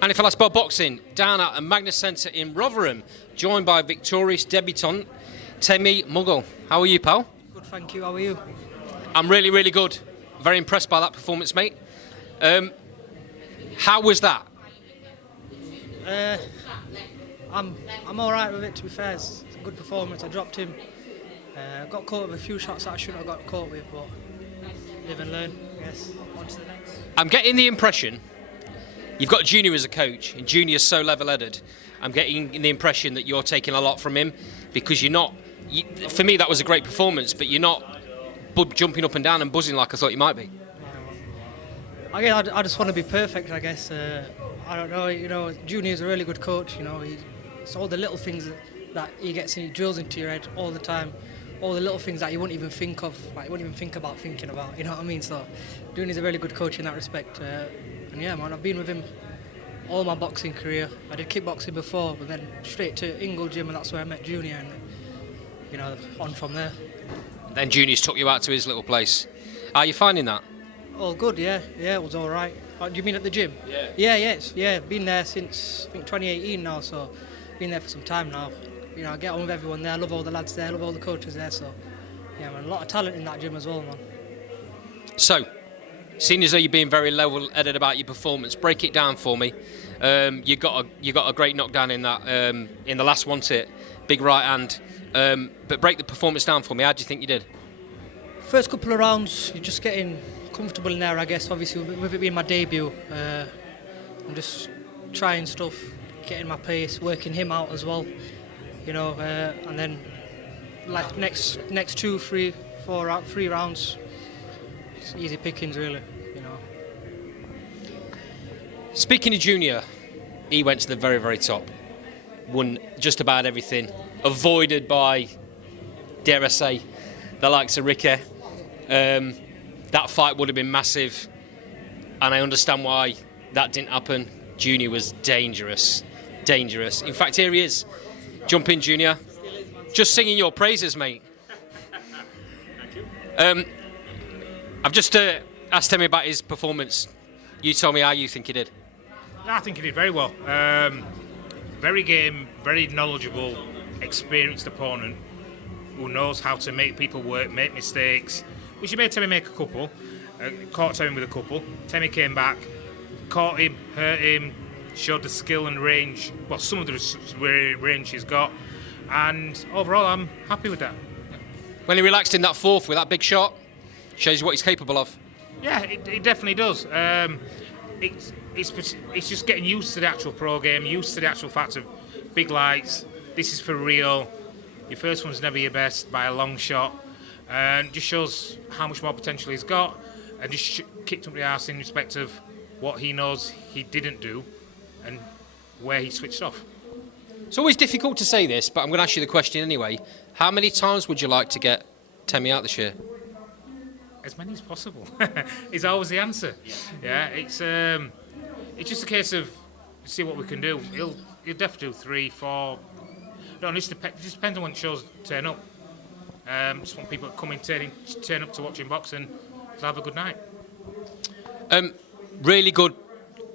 And if I last boxing, down at a Magnus Centre in Rotherham, joined by victorious debutant Temi Mughal. How are you, pal? Good, thank you. How are you? I'm really, really good. Very impressed by that performance, mate. How was that? I'm all right with it. To be fair, it's a good performance. I dropped him. Got caught with a few shots that I shouldn't have got caught with, but live and learn. Yes. On to the next. I'm getting the impression you've got Junior as a coach, and Junior's so level-headed. I'm getting the impression that you're taking a lot from him because you're not. For me, that was a great performance, but you're not jumping up and down and buzzing like I thought you might be. Again, I just want to be perfect, I guess. I don't know. Junior's a really good coach. It's all the little things that he gets and he drills into your head all the time. All the little things that you wouldn't even think of, like you wouldn't even think about thinking about. You know what I mean? So, Junior's a really good coach in that respect. And yeah, man, I've been with him all my boxing career. I did kickboxing before, but then straight to Ingle Gym, and that's where I met Junior, and on from there. Then Junior's took you out to his little place. How are you finding that? All good, yeah, it was all right. Do you mean at the gym? Yeah. Been there since I think 2018 now, so been there for some time now. I get on with everyone there. I love all the lads there. I love all the coaches there. So yeah, man, a lot of talent in that gym as well, man. So, seeing as though you're being very level-headed about your performance, break it down for me. You got a great knockdown in that in the last one, big right hand. But break the performance down for me. How do you think you did? First couple of rounds, you're just getting comfortable in there, I guess. Obviously, with it being my debut, I'm just trying stuff, getting my pace, working him out as well. And then like next 2, 3, 4, 3 rounds, it's easy pickings, really. Speaking of Junior, he went to the very, very top, won just about everything, avoided by, dare I say, the likes of Ricky. That fight would have been massive, and I understand why that didn't happen. Junior was dangerous. In fact, here he is. Jump in, Junior. Just singing your praises, mate. Thank you. I've just asked him about his performance. You tell me how you think he did. I think he did very well. Very game, very knowledgeable, experienced opponent who knows how to make people work, make mistakes, which he made Temi make a couple. Caught Temi with a couple. Temi came back, caught him, hurt him, showed the skill and range, well, some of the range he's got, and overall I'm happy with that. When he relaxed in that fourth with that big shot, shows you what he's capable of. Yeah, it definitely does. It's just getting used to the actual pro game, used to the actual fact of big lights, this is for real, your first one's never your best by a long shot, and just shows how much more potential he's got, and just kicked up the arse in respect of what he knows he didn't do and where he switched off. It's always difficult to say this, but I'm going to ask you the question anyway. How many times would you like to get Temi out this year? As many as possible is always the answer. Yeah, it's just a case of see what we can do. He'll definitely do 3, 4. No, it just depends on when shows turn up. Just want people to come in, turn up to watching boxing, to have a good night. Really good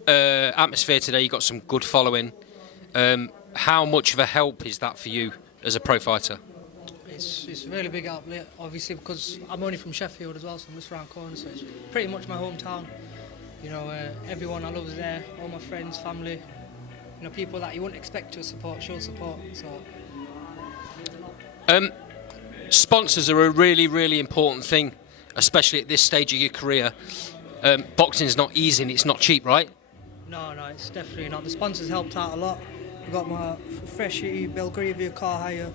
atmosphere today. You got some good following. How much of a help is that for you as a pro fighter? It's a really big outlet, obviously, because I'm only from Sheffield as well, so I'm just around the corner, so it's pretty much my hometown. Everyone I love is there, all my friends, family, people that you wouldn't expect to show support. So. Sponsors are a really, really important thing, especially at this stage of your career. Boxing's not easy and it's not cheap, right? No, it's definitely not. The sponsors helped out a lot. I got my Freshie, Belgravia car hire,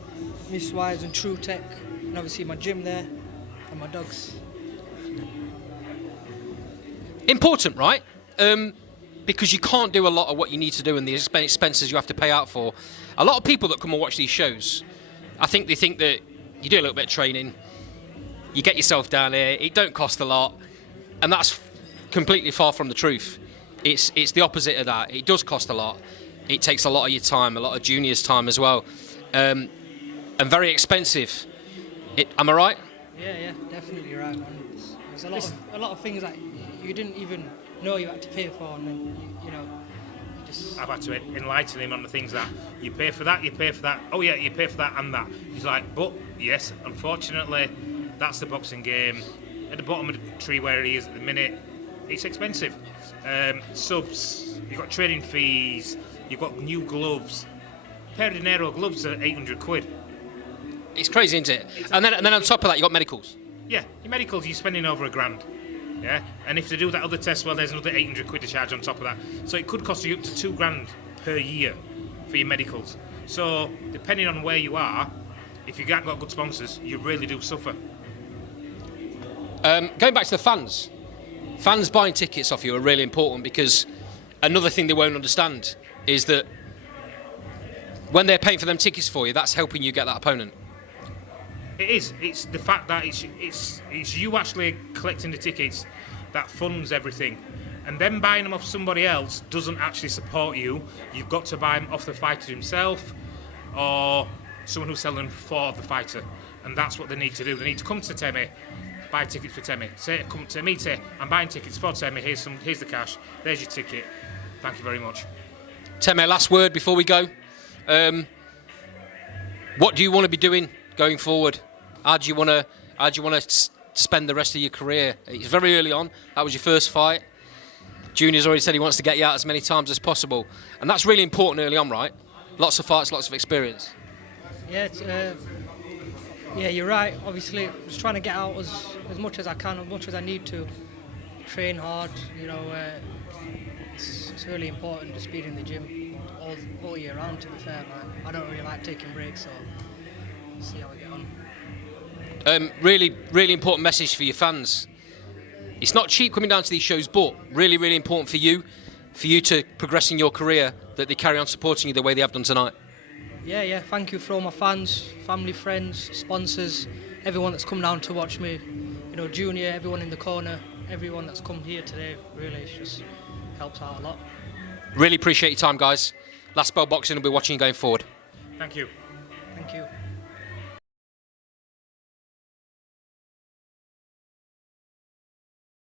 Miss Wise and True Tech, and obviously my gym there, and my dogs. Important, right? Because you can't do a lot of what you need to do and the expenses you have to pay out for. A lot of people that come and watch these shows, I think they think that you do a little bit of training, you get yourself down here, it don't cost a lot, and that's completely far from the truth. It's the opposite of that. It does cost a lot. It takes a lot of your time, a lot of Junior's time as well, and very expensive. Am I right? Yeah, definitely right, man. There's a lot of things that you didn't even know you had to pay for, and then you I've had to enlighten him on the things that you pay for that, you pay for that. Oh yeah, you pay for that and that. He's like, but yes, unfortunately, that's the boxing game. At the bottom of the tree where he is at the minute, it's expensive. Subs, you've got training fees, you've got new gloves. A pair of dinero gloves are 800 quid. It's crazy, isn't it? And then on top of that, you got medicals. Yeah, your medicals, you're spending over £1,000. Yeah, and if they do that other test, well, there's another 800 quid to charge on top of that. So it could cost you up to £2,000 per year for your medicals. So depending on where you are, if you haven't got good sponsors, you really do suffer. Going back to the fans buying tickets off you are really important, because another thing they won't understand is that when they're paying for them tickets for you, that's helping you get that opponent. It is. It's the fact that it's you actually collecting the tickets that funds everything, and then buying them off somebody else doesn't actually support you. You've got to buy them off the fighter himself, or someone who's selling them for the fighter, and that's what they need to do. They need to come to Temi, buy tickets for Temi. Say, come to me, I'm buying tickets for Temi. Here's the cash. There's your ticket. Thank you very much. Temi, last word before we go. What do you want to be doing going forward? How do you want to spend the rest of your career? It's very early on. That was your first fight. Junior's already said he wants to get you out as many times as possible, and that's really important early on, right? Lots of fights, lots of experience. Yeah, yeah, you're right. Obviously, just trying to get out as much as I can, as much as I need to. Train hard, it's really important just being in the gym all year round, to be fair. I don't really like taking breaks, so we'll see how we get on. Really, really important message for your fans. It's not cheap coming down to these shows, but really, really important for you to progress in your career, that they carry on supporting you the way they have done tonight. Yeah, thank you for all my fans, family, friends, sponsors, everyone that's come down to watch me. Junior, everyone in the corner, everyone that's come here today, really, it just helps out a lot. Really appreciate your time, guys. Last Bell Boxing will be watching you going forward. Thank you. Thank you.